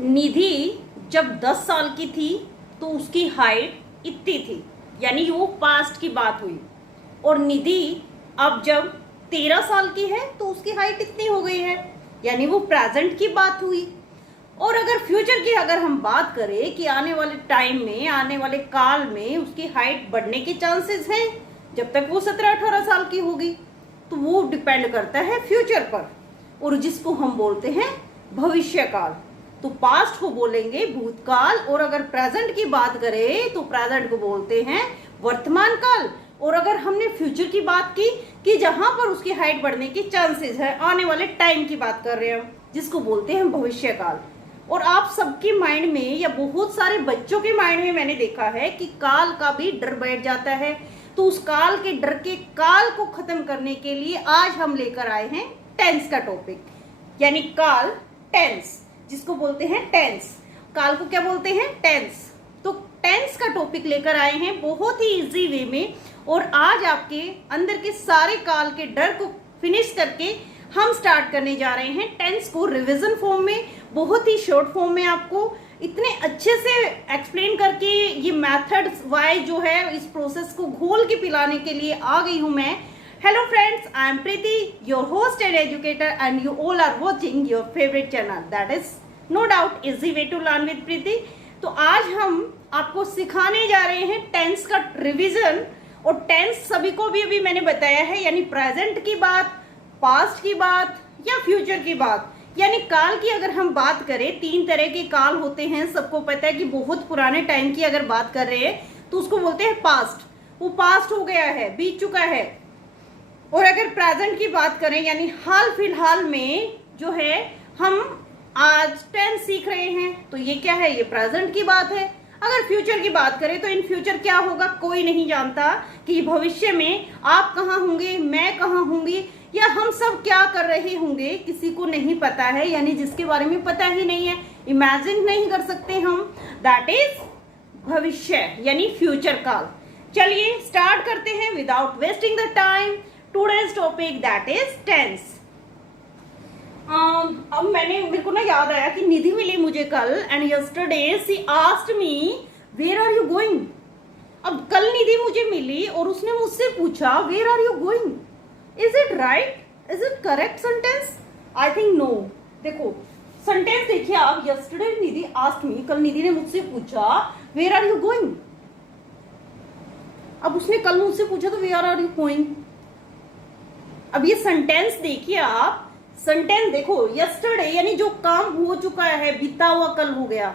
निधि जब 10 साल की थी तो उसकी हाइट इतनी थी, यानी वो पास्ट की बात हुई। और निधि अब जब 13 साल की है तो उसकी हाइट इतनी हो गई है, यानी वो प्रेजेंट की बात हुई। और अगर फ्यूचर की अगर हम बात करें कि आने वाले टाइम में, आने वाले काल में उसकी हाइट बढ़ने के चांसेस हैं जब तक वो 17-18 साल की होगी, तो वो डिपेंड करता है फ्यूचर पर, और जिसको हम बोलते हैं भविष्य काल। तो पास्ट को बोलेंगे भूतकाल, और अगर प्रेजेंट की बात करें तो प्रेजेंट को बोलते हैं वर्तमान काल। और अगर हमने फ्यूचर की बात की कि जहां पर उसकी हाइट बढ़ने के चांसेस है, आने वाले टाइम की बात कर रहे हैं, जिसको बोलते हैं भविष्य काल। और आप सबके माइंड में या बहुत सारे बच्चों के माइंड में मैंने देखा है कि काल का भी डर बैठ जाता है। तो उस काल के डर के काल को खत्म करने के लिए आज हम लेकर आए हैं टेंस का टॉपिक, यानी काल टेंस, जिसको बोलते हैं टेंस। काल को क्या बोलते हैं? टेंस। तो टेंस का टॉपिक लेकर आए हैं बहुत ही इजी वे में, और आज आपके अंदर के सारे काल के डर को फिनिश करके हम स्टार्ट करने जा रहे हैं टेंस को रिवीजन फॉर्म में, बहुत ही शॉर्ट फॉर्म में, आपको इतने अच्छे से एक्सप्लेन करके ये मेथड वाइज जो है इस प्रोसेस को घोल के पिलाने के लिए आ गई हूं मैं। Hello friends, I am Preeti, your host and educator, and you all are watching your favorite channel, that is no doubt easy way to learn with Preeti। तो आज हम आपको सिखाने जा रहे हैं टेंस का रिवीजन। और टेंस सभी को भी अभी मैंने बताया है, यानी प्रेजेंट की बात, पास्ट की बात या फ्यूचर की बात। यानी काल की अगर हम बात करें, 3 तरह के काल होते हैं, सबको पता है कि बहुत पुराने टाइम की अगर बात कर रहे हैं तो उसको बोलते हैं पास्ट। वो पास्ट हो गया है, बीत चुका है। और अगर प्रेजेंट की बात करें, यानी हाल फिलहाल में जो है हम आज टेंस सीख रहे हैं, तो ये क्या है? ये प्रेजेंट की बात है। अगर फ्यूचर की बात करें तो इन फ्यूचर क्या होगा कोई नहीं जानता, कि भविष्य में आप कहाँ होंगे, मैं कहाँ होंगी, या हम सब क्या कर रहे होंगे, किसी को नहीं पता है। यानी जिसके बारे में पता ही नहीं है, इमेजिन नहीं कर सकते हम, दैट इज भविष्य यानी फ्यूचर काल। चलिए स्टार्ट करते हैं without wasting the time today's topic, that is tense। अब मेरे को ना याद आया कि निधि मिली मुझे कल, and yesterday she asked me where are you going। अब कल निधि मुझे मिली और उसने मुझसे पूछा where are you going, is it right, is it correct sentence? I think no। देखो सेंटेंस देखिए आप, yesterday निधि asked me, कल निधि ने मुझसे पूछा where are you going। अब उसने कल मुझसे पूछा तो where are you going। अब ये सेंटेंस देखिए आप, सेंटेंस देखो, यस्टरडे यानी जो काम हो चुका है, बीता हुआ कल हो गया,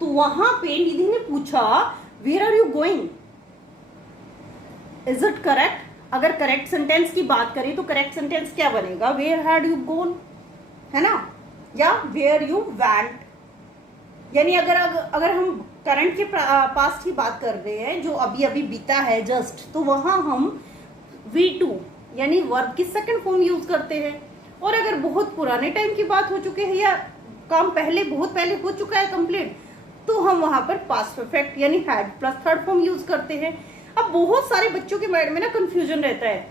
तो वहां पे निधि ने पूछा where are you going, is it correct. अगर करेक्ट सेंटेंस की बात करें तो करेक्ट सेंटेंस क्या बनेगा? वेयर हैड यू गोन, है ना, या वेयर यू वेंट। यानी अगर हम करंट के पास्ट की बात कर रहे हैं, जो अभी अभी बीता है जस्ट, तो वहां हम V2 यानी वर्ब की सेकंड फॉर्म यूज करते हैं। और अगर बहुत पुराने टाइम की बात हो चुके हैं या काम बहुत पहले हो चुका है कंप्लीट, तो हम वहां पर पास्ट परफेक्ट यानी had plus third form use करते हैं। अब बहुत सारे बच्चों के माइंड में ना कंफ्यूजन रहता है।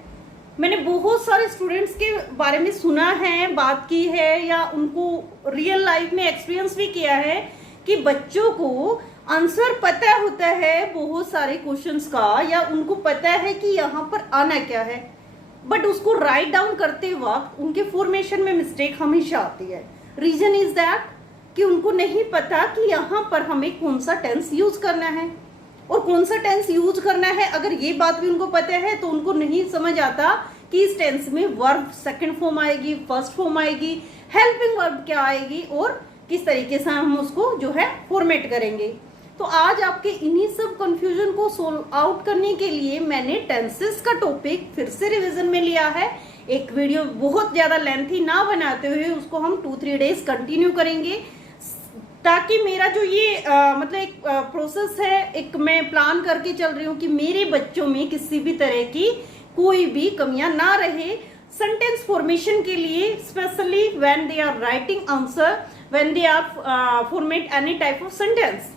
मैंने बहुत सारे स्टूडेंट्स के बारे में सुना है, बात की है, या उनको रियल लाइफ में एक्सपीरियंस भी किया है कि बच्चों को आंसर पता होता है बहुत सारे क्वेश्चंस का, या उनको पता है कि यहाँ पर आना क्या है, बट उसको राइट डाउन करते वक्त उनके फॉर्मेशन में मिस्टेक हमेशा आती है। रीजन इज दैट कि उनको नहीं पता कि यहाँ पर हमें कौन सा टेंस यूज करना है और कौन सा टेंस यूज करना है। अगर ये बात भी उनको पता है तो उनको नहीं समझ आता कि इस टेंस में वर्ब सेकंड फॉर्म आएगी, फर्स्ट फॉर्म आएगी, हेल्पिंग वर्ब क्या आएगी, और किस तरीके से हम उसको जो है फॉर्मेट करेंगे। तो आज आपके इन्हीं सब कंफ्यूजन को सोल्व आउट करने के लिए मैंने टेंसेस का टॉपिक फिर से रिवीजन में लिया है। एक वीडियो बहुत ज्यादा लेंथी ना बनाते हुए उसको हम 2-3 डेज कंटिन्यू करेंगे, ताकि मेरा जो ये मतलब एक प्रोसेस है, एक मैं प्लान करके चल रही हूँ कि मेरे बच्चों में किसी भी तरह की कोई भी कमियां ना रहे सेंटेंस फॉर्मेशन के लिए, specially when they are writing answer, when they are format any type of sentence.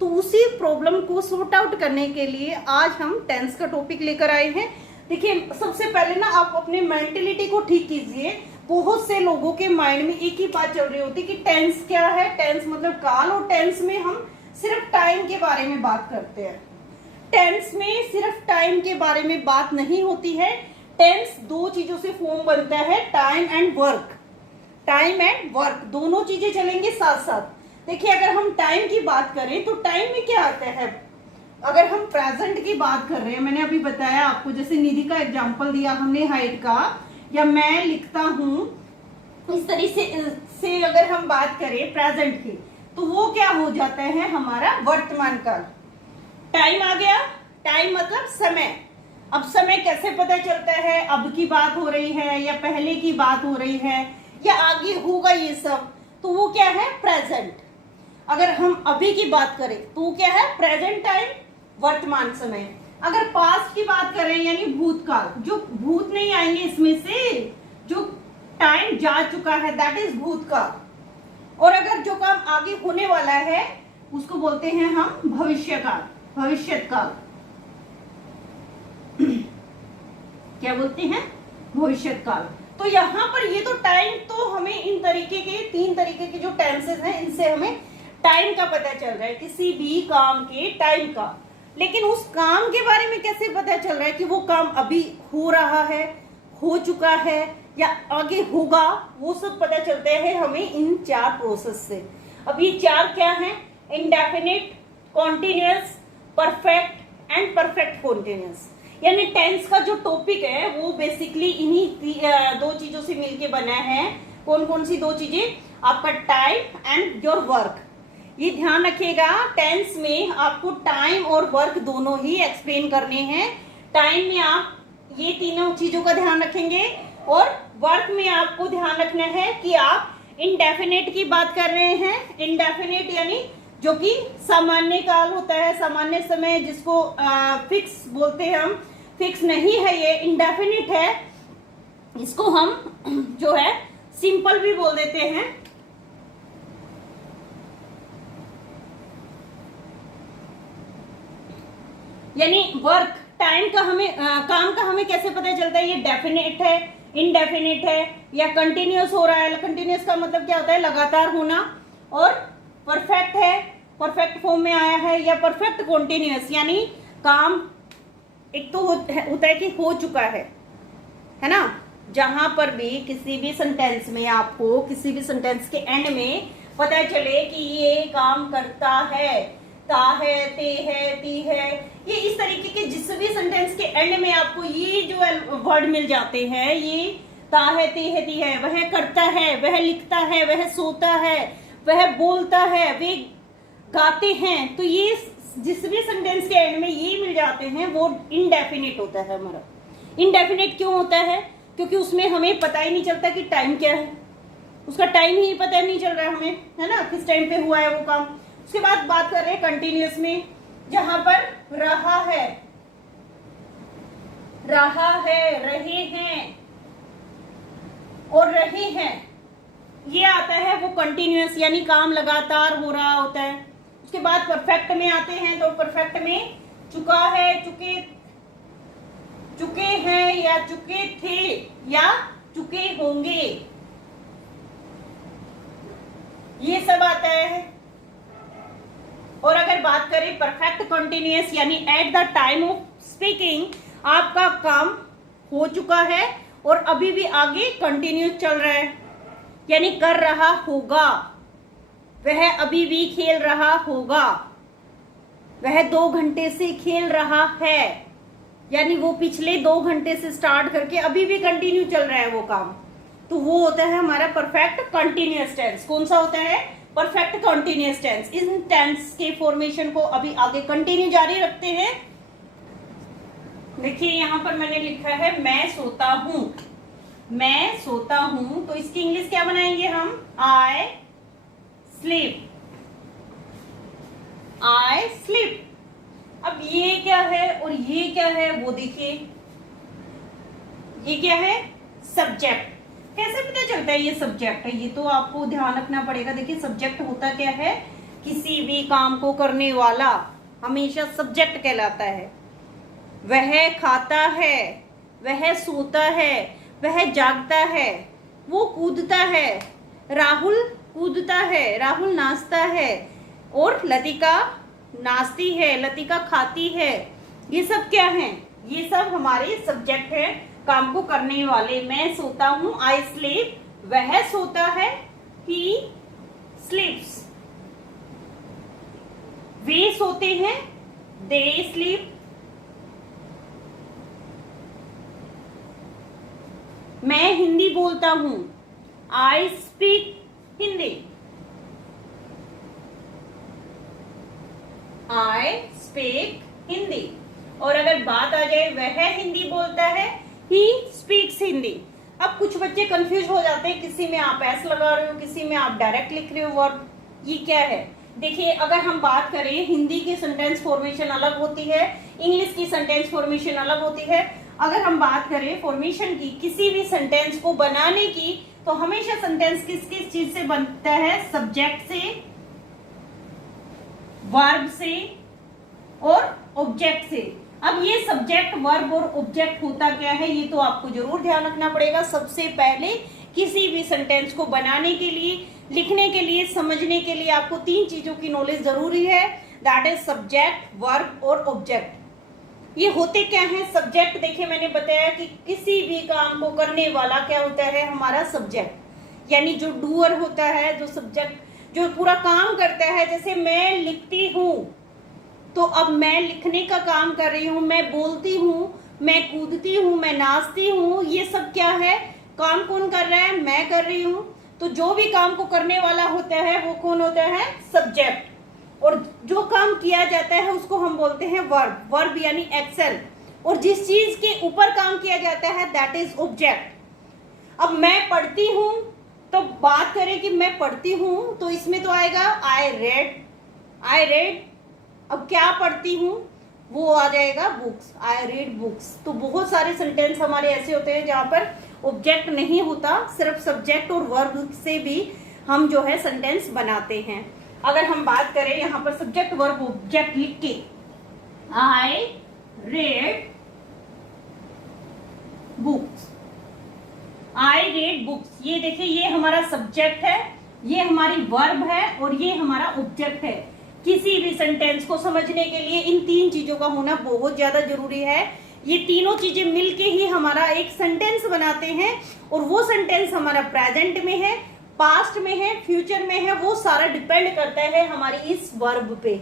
तो उसी प्रॉब्लम को सॉर्ट आउट करने के लिए आज हम टेंस का टॉपिक लेकर आए हैं। देखिए सबसे पहले ना आप अपने मेंटेलिटी को ठीक कीजिए। बहुत से लोगों के माइंड में एक ही बात चल रही होती कि टेंस क्या है, टेंस मतलब काल, और टेंस में हम सिर्फ टाइम के बारे में बात करते हैं। टेंस में सिर्फ टाइम के बारे में बात नहीं होती है। टेंस दो चीजों से फॉर्म बनता है, time and work. Time and work दोनों चीजें चलेंगे साथ साथ। देखिए अगर हम टाइम की बात करें तो टाइम में क्या आता है, अगर हम प्रेजेंट की बात कर रहे हैं, मैंने अभी बताया आपको, जैसे निधि का एग्जांपल दिया हमने हाइट का, या मैं लिखता हूं, इस तरीके से अगर हम बात करें प्रेजेंट की, तो वो क्या हो जाता है, हमारा वर्तमान काल। टाइम आ गया, टाइम मतलब समय। अब समय कैसे पता चलता है, अब की बात हो रही है या पहले की बात हो रही है या आगे होगा, ये सब तो वो क्या है, प्रेजेंट। अगर हम अभी की बात करें तो क्या है, प्रेजेंट टाइम, वर्तमान समय। अगर पास्ट की बात करें यानी भूतकाल, जो भूत नहीं आएंगे इसमें से, जो टाइम जा चुका है दैट इज भूतकाल। और अगर जो काम आगे होने वाला है उसको बोलते हैं हम भविष्यकाल, भविष्यकाल। क्या बोलते हैं, भविष्यकाल। तो यहाँ पर ये तो टाइम, तो हमें इन तरीके के, तीन तरीके के जो टेंसेस हैं, इनसे हमें टाइम का पता चल रहा है, किसी भी काम के टाइम का। लेकिन उस काम के बारे में कैसे पता चल रहा है कि वो काम अभी हो रहा है, हो चुका है या आगे होगा, वो सब पता चलते हैं हमें इन चार प्रोसेस से। अब ये चार क्या है, indefinite, continuous, perfect and perfect continuous. यानी टेंस का जो टॉपिक है वो बेसिकली इन्हीं दो चीजों से मिलके बना है। कौन कौन सी दो चीजें, आपका टाइम एंड योर वर्क। ये ध्यान रखिएगा, टेंस में आपको टाइम और वर्क दोनों ही एक्सप्लेन करने हैं। टाइम में आप ये तीनों चीजों का ध्यान रखेंगे और वर्क में आपको ध्यान रखना है कि आप इनडेफिनेट की बात कर रहे हैं। इनडेफिनेट यानी जो कि सामान्य काल होता है, सामान्य समय, जिसको फिक्स बोलते हैं हम, फिक्स नहीं है, ये इनडेफिनिट है। इसको हम जो है सिंपल भी बोल देते हैं। यानी वर्क, टाइम का हमें काम का हमें कैसे पता चलता है, ये डेफिनेट है, इनडेफिनेट है या कंटिन्यूअस हो रहा है। कंटिन्यूअस का मतलब क्या होता है, लगातार होना। और परफेक्ट है, परफेक्ट फॉर्म में आया है, या परफेक्ट कॉन्टिन्यूअस यानी काम एक तो होता है कि हो चुका है ना। जहां पर भी किसी भी सेंटेंस में आपको किसी भी सेंटेंस के एंड में पता चले कि ये काम करता है, ता है, ते है, ती है, ये इस तरीके के जिस भी सेंटेंस के एंड में आपको ये जो वर्ड मिल जाते हैं, ये ता है, ते है, ती है, वह करता है, वह लिखता है, वह सोता है, वह बोलता है, वे गाते हैं, तो ये जिस भी सेंटेंस के एंड में ये मिल जाते हैं वो इनडेफिनिट होता है हमारा। इनडेफिनिट क्यों होता है, क्योंकि उसमें हमें पता ही नहीं चलता कि टाइम क्या है, उसका टाइम ही पता नहीं चल रहा है हमें, है ना, किस टाइम पे हुआ है वो काम। उसके बाद बात कर रहे हैं कंटिन्यूअस में, जहां पर रहा है, रहे हैं और रहे हैं, ये आता है वो कंटिन्यूअस यानी काम लगातार हो रहा होता है। उसके बाद परफेक्ट में आते हैं, तो परफेक्ट में चुका है, चुके हैं या चुके थे या चुके होंगे, ये सब आता है। और अगर बात करें परफेक्ट कंटिन्यूअस यानी at the time of speaking, आपका काम हो चुका है और अभी भी आगे कंटिन्यू चल रहा है, यानी कर रहा होगा, वह अभी भी खेल रहा होगा, वह 2 घंटे से खेल रहा है, यानी वो पिछले 2 घंटे से स्टार्ट करके अभी भी कंटिन्यू चल रहा है वो काम। तो वो होता है हमारा परफेक्ट कंटिन्यूअस टेंस। कौन सा होता है, परफेक्ट कंटिन्यूअस टेंस। इन टेंस के फॉर्मेशन को अभी आगे कंटिन्यू जारी रखते हैं। देखिए यहां पर मैंने लिखा है मैं सोता हूं, मैं सोता हूं, तो इसकी इंग्लिश क्या बनाएंगे हम, आई स्लीप, आई स्लीप। अब ये क्या है और ये क्या है वो देखिए, ये क्या है, सब्जेक्ट। कैसे पता चलता है ये सब्जेक्ट है, ये तो आपको ध्यान रखना पड़ेगा। देखिए सब्जेक्ट होता क्या है, किसी भी काम को करने वाला हमेशा सब्जेक्ट कहलाता है। वह खाता है, वह सोता है, वह जागता है, वो कूदता है, राहुल कूदता है, राहुल नाचता है, और लतिका नाचती है, लतिका खाती है। ये सब क्या है? ये सब हमारे सब्जेक्ट है, काम को करने वाले। मैं सोता हूँ, आई स्लीप, वह सोता है, ही स्लीप्स, वे सोते हैं, दे स्लीप, मैं हिंदी बोलता हूं, I speak Hindi, I speak Hindi. और अगर बात आ जाए वह हिंदी बोलता है, ही स्पीक्स हिंदी। अब कुछ बच्चे कंफ्यूज हो जाते हैं, किसी में आप एस लगा रहे हो, किसी में आप डायरेक्ट लिख रहे हो वर्ब, ये क्या है? देखिए, अगर हम बात करें, हिंदी की सेंटेंस फॉर्मेशन अलग होती है, इंग्लिश की सेंटेंस फॉर्मेशन अलग होती है। अगर हम बात करें फॉर्मेशन की, किसी भी सेंटेंस को बनाने की, तो हमेशा सेंटेंस किस किस चीज से बनता है? सब्जेक्ट से, वर्ब से और ऑब्जेक्ट से। अब ये सब्जेक्ट, वर्ब और ऑब्जेक्ट होता क्या है, ये तो आपको जरूर ध्यान रखना पड़ेगा। सबसे पहले किसी भी सेंटेंस को बनाने के लिए, लिखने के लिए, समझने के लिए आपको 3 चीजों की नॉलेज जरूरी है, दैट इज सब्जेक्ट, वर्ब और ऑब्जेक्ट। ये होते क्या है? सब्जेक्ट, देखिए मैंने बताया कि किसी भी काम को करने वाला क्या होता है? हमारा सब्जेक्ट, यानी जो डूअर होता है, जो सब्जेक्ट जो पूरा काम करता है। जैसे मैं लिखती हूँ, तो अब मैं लिखने का काम कर रही हूँ, मैं बोलती हूँ, मैं कूदती हूँ, मैं नाचती हूँ, ये सब क्या है? काम कौन कर रहा है? मैं कर रही हूँ। तो जो भी काम को करने वाला होता है वो कौन होता है? सब्जेक्ट। और जो काम किया जाता है उसको हम बोलते हैं वर्ब, वर्ब यानी एक्शन। और जिस चीज के ऊपर काम किया जाता है दैट इज ऑब्जेक्ट। अब मैं पढ़ती हूँ, तो बात करें कि मैं पढ़ती हूँ, तो इसमें तो आएगा आई रेड, आई रेड। अब क्या पढ़ती हूँ? वो आ जाएगा बुक्स, आई रीड बुक्स। तो बहुत सारे सेंटेंस हमारे ऐसे होते हैं जहां पर ऑब्जेक्ट नहीं होता, सिर्फ सब्जेक्ट और वर्ब से भी हम जो है सेंटेंस बनाते हैं। अगर हम बात करें यहाँ पर सब्जेक्ट, वर्ब, ऑब्जेक्ट लिख के, I read books, I read books, ये देखिए ये हमारा सब्जेक्ट है, ये हमारी वर्ब है और ये हमारा ऑब्जेक्ट है। किसी भी सेंटेंस को समझने के लिए इन 3 चीजों का होना बहुत ज्यादा जरूरी है। ये तीनों चीजें मिलके ही हमारा एक सेंटेंस बनाते हैं, और वो सेंटेंस हमारा प्रेजेंट में है, पास्ट में है, फ्यूचर में है, वो सारा डिपेंड करता है हमारी इस वर्ब पे।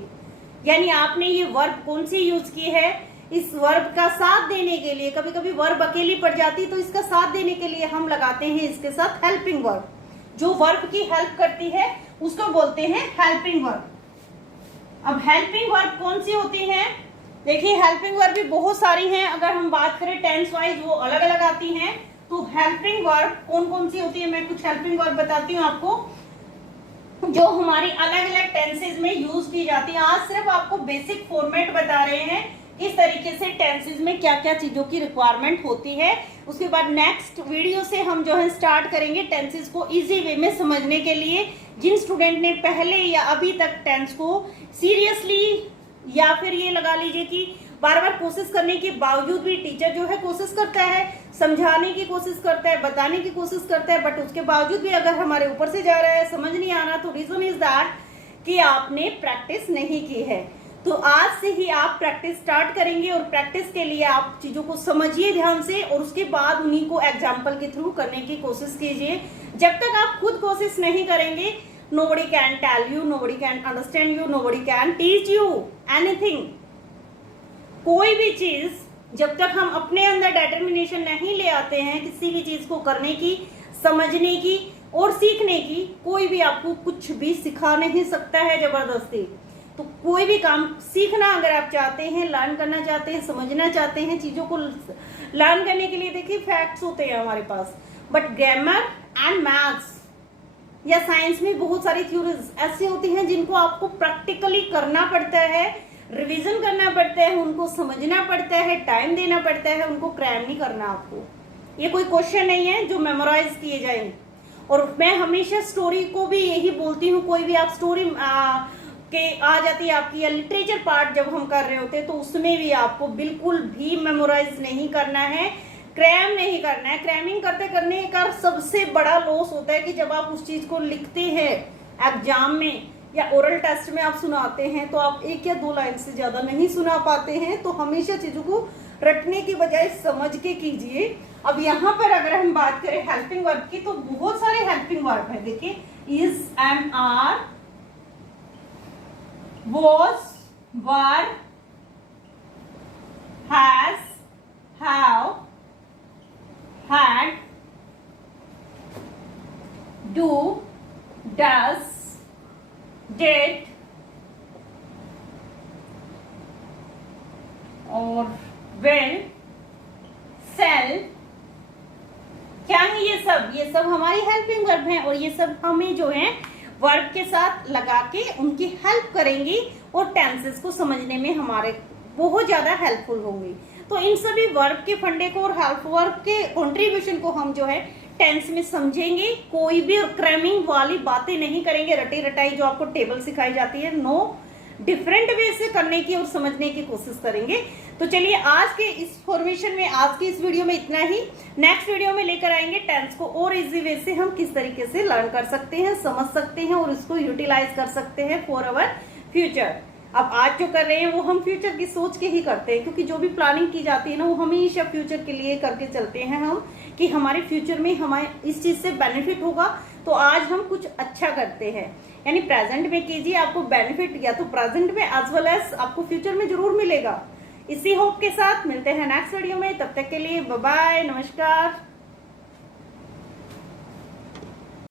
यानी आपने ये वर्ब कौन सी यूज की है, इस वर्ब का साथ देने के लिए। कभी कभी वर्ब अकेली पड़ जाती, तो इसका साथ देने के लिए हम लगाते हैं इसके साथ हेल्पिंग वर्ब। जो वर्ब की हेल्प करती है उसको बोलते हैं हेल्पिंग वर्ब। अब हेल्पिंग वर्ब कौन सी होती हैं? देखिए हेल्पिंग वर्ब भी बहुत सारी हैं। अगर हम बात करें टेंस वाइज, वो अलग अलग आती हैं। तो हेल्पिंग वर्ब कौन कौन सी होती है, मैं कुछ हेल्पिंग वर्ब बताती हूँ आपको, जो हमारी अलग अलग टेंसेज में यूज की जाती है। आज सिर्फ आपको बेसिक फॉर्मेट बता रहे हैं, इस तरीके से टेंसेज में क्या क्या चीजों की रिक्वायरमेंट होती है। उसके बाद नेक्स्ट वीडियो से हम जो है स्टार्ट करेंगे टेंसेज को इजी वे में समझने के लिए। जिन स्टूडेंट ने पहले या अभी तक टेंस को सीरियसली, या फिर ये लगा लीजिए कि बार बार कोशिश करने के बावजूद भी टीचर जो है कोशिश करता है, समझाने की कोशिश करता है, बताने की कोशिश करता है, बट उसके बावजूद भी अगर हमारे ऊपर से जा रहा है, समझ नहीं आ रहा, तो रीजन इज दैट कि आपने प्रैक्टिस नहीं की है। तो आज से ही आप प्रैक्टिस स्टार्ट करेंगे, और प्रैक्टिस के लिए आप चीजों को समझिए ध्यान से, और उसके बाद उन्हीं को एग्जाम्पल के थ्रू करने की कोशिश कीजिए। जब तक आप खुद कोशिश नहीं करेंगे, nobody can tell you, nobody can understand you, nobody can teach you anything। कोई भी चीज जब तक हम अपने अंदर डिटर्मिनेशन नहीं ले आते हैं किसी भी चीज को करने की, समझने की और सीखने की, कोई भी आपको कुछ भी सिखा नहीं सकता है जबरदस्ती। तो कोई भी काम सीखना अगर आप चाहते हैं, लर्न करना चाहते हैं, समझना चाहते हैं, चीजों को लर्न करने के लिए देखिए फैक्ट्स होते हैं हमारे पास, बट ग्रामर एंड मैथ्स या साइंस में बहुत सारी थ्योरीज ऐसी होती हैं जिनको आपको प्रैक्टिकली करना पड़ता है, रिवीजन करना पड़ता है, उनको समझना पड़ता है, टाइम देना पड़ता है, उनको क्रैम नहीं करना आपको। ये कोई क्वेश्चन नहीं है जो मेमोराइज किए जाए। और मैं हमेशा स्टोरी को भी यही बोलती हूँ, कोई भी आप स्टोरी के आ जाती है आपकी, या लिटरेचर पार्ट जब हम कर रहे होते हैं, तो उसमें भी आपको बिल्कुल भी मेमोराइज नहीं करना है। क्रैम नहीं करना है। क्रैमिंग करते करने का सबसे बड़ा लॉस होता है कि जब आप उस चीज को लिखते हैं एग्जाम में या ओरल टेस्ट में आप सुनाते हैं तो आप 1 या 2 लाइन से ज्यादा नहीं सुना पाते हैं। तो हमेशा चीजों को रटने की बजाय समझ के कीजिए। अब यहाँ पर अगर हम बात करें हेल्पिंग वर्ब की तो बहुत सारे हेल्पिंग वर्ब है। देखिए is, am, are, was, were, has, have, had, do, does, did और will, shall। क्या है ये सब? ये सब हमारी हेल्पिंग वर्ब हैं और ये सब हमें जो है वर्ब के साथ लगा के उनकी हेल्प करेंगी और टेंसेस को समझने में हमारे बहुत ज्यादा हेल्पफुल होंगी। तो इन सभी वर्ब के फंडे को और हेल्प वर्ब के कंट्रीब्यूशन को हम जो है टेंस में समझेंगे। कोई भी क्रैमिंग वाली बातें नहीं करेंगे, रटी रटाई जो आपको टेबल सिखाई जाती है, नो, डिफरेंट वे से करने की और समझने की कोशिश करेंगे। तो चलिए आज के इस फॉर्मेशन में, आज की इस वीडियो में इतना ही। नेक्स्ट वीडियो में लेकर आएंगे टेंस को और इजी वे से हम किस तरीके से लर्न कर सकते हैं, समझ सकते हैं और इसको यूटिलाइज कर सकते हैं फॉर अवर फ्यूचर। अब आज जो कर रहे हैं वो हम फ्यूचर की सोच के ही करते हैं, क्योंकि जो भी प्लानिंग की जाती है ना वो हमेशा फ्यूचर के लिए करके चलते हैं हम, कि हमारे फ्यूचर में हमारे इस चीज से बेनिफिट होगा। तो आज हम कुछ अच्छा करते हैं, यानी प्रेजेंट में कीजिए, आपको बेनिफिट या तो प्रेजेंट में एज वेल एज आपको फ्यूचर में जरूर मिलेगा। इसी होप के साथ मिलते हैं नेक्स्ट वीडियो में। तब तक के लिए बाय बाय, नमस्कार।